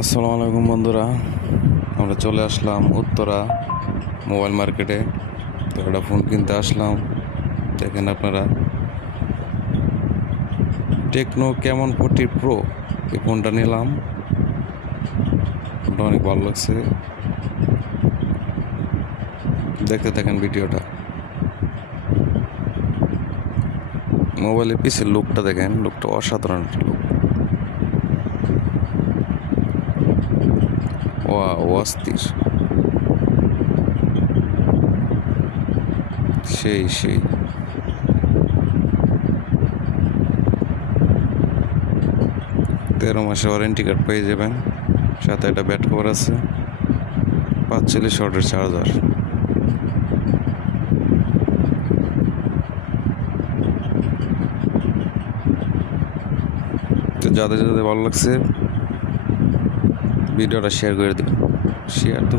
আসসালামু আলাইকুম বন্ধুরা, আমরা চলে আসলাম উত্তরা মোবাইল মার্কেটে। তো একটা ফোন কিনতে আসলাম। দেখেন আপনারা, টেকনো ক্যামন 40 প্রো এই ফোনটা নিলাম। ফোনটা অনেক ভালো লাগছে, দেখতে থাকেন ভিডিওটা। মোবাইলের পিছের লুকটা দেখেন, লুকটা অসাধারণ একটা লুক। অস্থির, সেই 13 মাসে ওয়ারেন্টি কার্ড পেয়ে যাবেন, সাথে একটা ব্যাট কভার আছে, 45 ওয়াটের চার্জার। তো যাদের ভালো লাগছে ভিডিওটা শেয়ার করে দেবেন। শেয়ার তো